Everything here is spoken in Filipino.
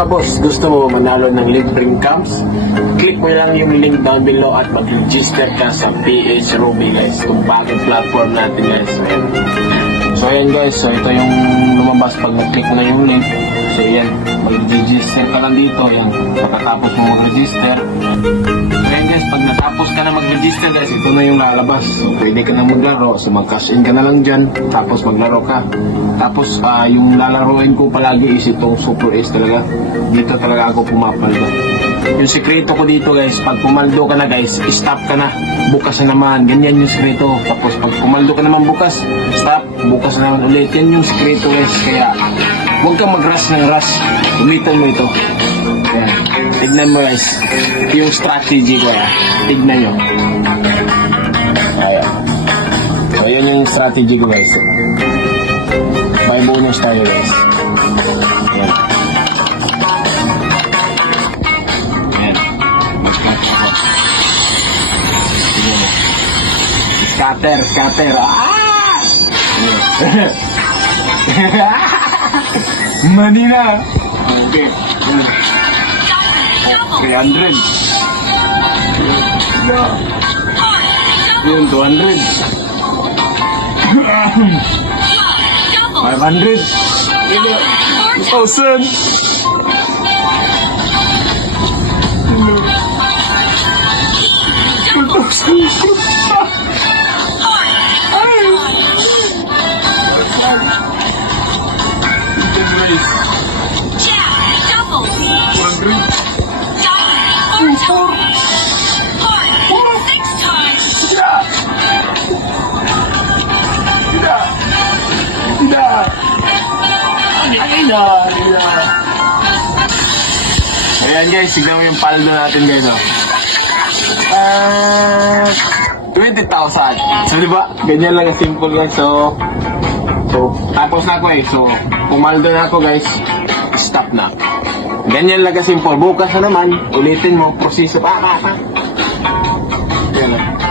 Mga boss, gusto mo manalo ng libreng camps? Click mo lang yung link down below at mag-register ka sa PH Ruby guys, kung bagong platform natin guys. So ayan guys, so ito yung lumabas pag nag-click mo na yung link. So ayan, mag-register ka lang dito. Ayan, pagkatapos mo mag-register. So ayan guys, pag natapos ka na mag-register guys, ito na yung lalabas. So pwede ka na maglaro. So mag-cash in ka na lang dyan. Tapos maglaro ka. Tapos yung lalaroin ko palagi is itong Super Ace talaga. Dito talaga ako pumapaldo. Yung sekreto ko dito guys, pag pumaldo ka na guys, stop ka na. Bukas na naman. Ganyan yung sekreto. Tapos pag pumaldo ka naman bukas, stop. Bukas na naman ulit. Yan yung sekreto guys. Kaya huwag kang mag-rush ng rush. Ulitan mo ito. Ayan. Tignan mo guys. Yung strategy ko. Tignan nyo. Ayan. So yun yung strategy ko guys. May bonus tayo guys. Ayan. Ayan. Scatter. Scatter. Money na. Okay. 300. Yun, 200. 500. 1,000. 200. Ayan guys, tignan mo yung paldo natin guys. 20,000. So diba, ganyan lang simple guys. So tapos na ako So pumaldo na ako guys. Stop na. Ganyan lang simple. Bukas na naman, ulitin mo, proseso pa. Yan.